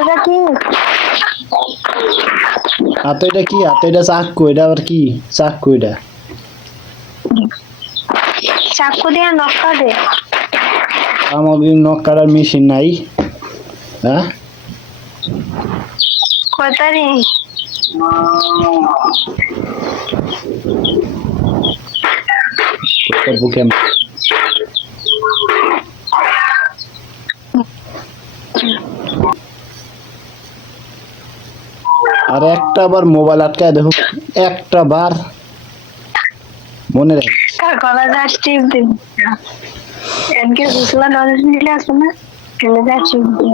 এটা কি? হাতে এটা কি? হাতে এটা চাক্কু এটা আবার কি? চাক্কু এটা। চাকু দিয়ে নক্কা দে আমার নখ কাটার মেশিন নাই। হ্যাঁ? কয়তারি? তোর বুকে আর একটা বার মোবাইল আটকায় দেখো একটা বার। মনে রাখ গলা যা টিপ দে এনকে বুসলা নলেজ নিলে আসবে না কেলে যা টিপ দে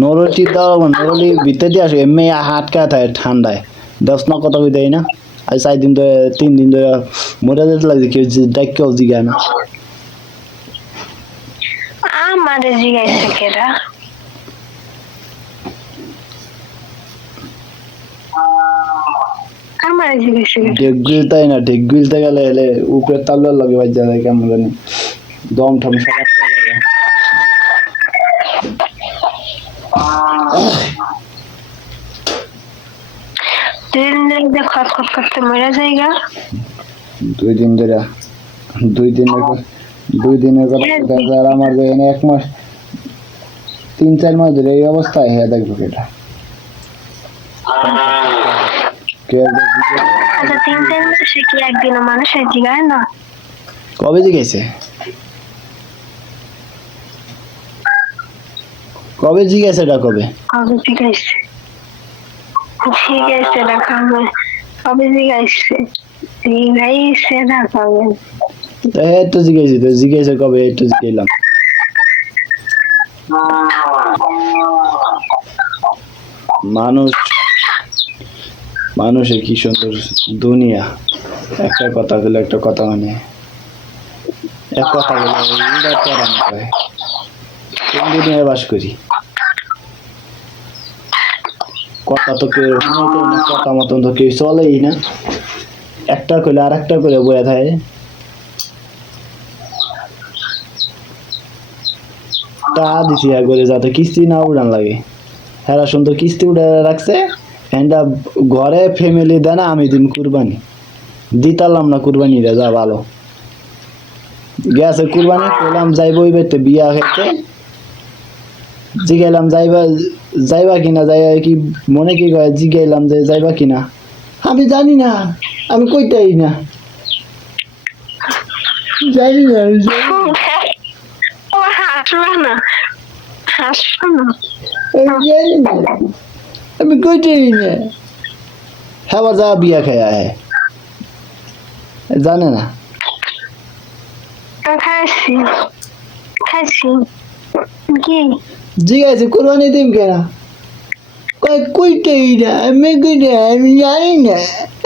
নরটি দাও নরলি ভিতরে দিয়ে আসো। এমনি আটকা থাকে ঠান্ডায়। দশ না কই দেয় না? আজ চার দিন ধরে তিন দিন ধরে মরে যেতে লাগছে কেউ ডাক কেউ জিগায় না। জিগাইছে কেরা? কেরা? ঢেক না? ঢেক গিলতে গেলে এলে উপরে তালুয়ার লাগে বাজ্যা যায় কেমন জানি। দম ঠম সব করতে মরে যায়গা দুই দিন ধরে। দুই দিনের দুই দিনের কথা বলতে আছে, আর আমার এনে এক মাস তিন চার মাস ধরে এই অবস্থায় হ্যাঁ দেখব এটা। আচ্ছা তিন চার মাসে কি একদিনও মানুষের জিগায় না? কবে জিগেছে কবে জিজ্ঞেস এটা কবে? কবে জিগাইছে? জিগাইছে না কবে? কবে জিগাইছে? জিগাইছে না কবে? এই তো জিজ্ঞেসি তো জিজ্ঞেসে কবে? এই তো মানুষ মানুষের কি সুন্দর দুনিয়া? একটা কথা বলে একটা কথা মানে। এক কথা বলে। কোন দুনিয়ায় বাস করি? কথা তো কেউ কথা মতন তো কেউ চলেই না। একটা করলে আর একটা করে বয়ে থাকে তা দিছি করে যাতে কিস্তি না উড়ান লাগে। হ্যাঁ সুন্দর কিস্তি উড়ে রাখছে। হ্যান্ডা ঘরে ফ্যামিলি দেয় না আমি দিন কুরবানি। দিতালাম না কুরবানি রে যা ভালো। গেছে কুরবানি কইলাম যাইব ওই বেতে বিয়া খেতে জিগাইলাম যাইবা যাইবা কিনা? যাই কি মনে কি কয় জিগাইলাম যে যাইবা কিনা? আমি জানি না আমি কইতাই না। জানি না জানি না। আমি কইতেই না? হ্যাঁ যা বিয়া খায়া হ্যাঁ। জানে না। খাইছি। খাইছি। কি? জিজ্ঞাসা কোরবানি দিম কেনা? কই আমি আমি জানি না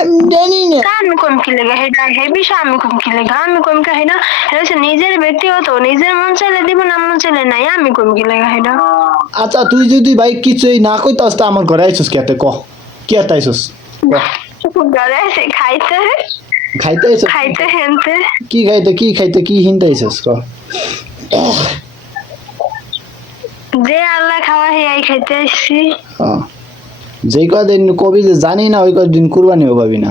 আমি জানি না। আমি কম কি লেগে? হেটা হে বিষয় আমি কম কি লেগে? আমি কম কে হেটা এটা হচ্ছে নিজের ব্যক্তিগত নিজের মন চাইলে দিব না মন চাইলে নাই। আমি কম কি লেগে হেটা আচ্ছা তুই যদি ভাই কিছুই না কইতাস তা আমার ঘরে আইসুস কেতে ক কে আইসুস? ঘরে খাইতে? খাইতে আইসুস? খাইতে হেনতে। কি খাইতে কি খাইতে কি হিনতে আইসুস? ক। যে আল্লাহ খাওয়া হে আই খাইতে আসছি। হ্যাঁ। যেই কদিন কবি যে জানি না ওই কদিন কুরবানিও পাবি না।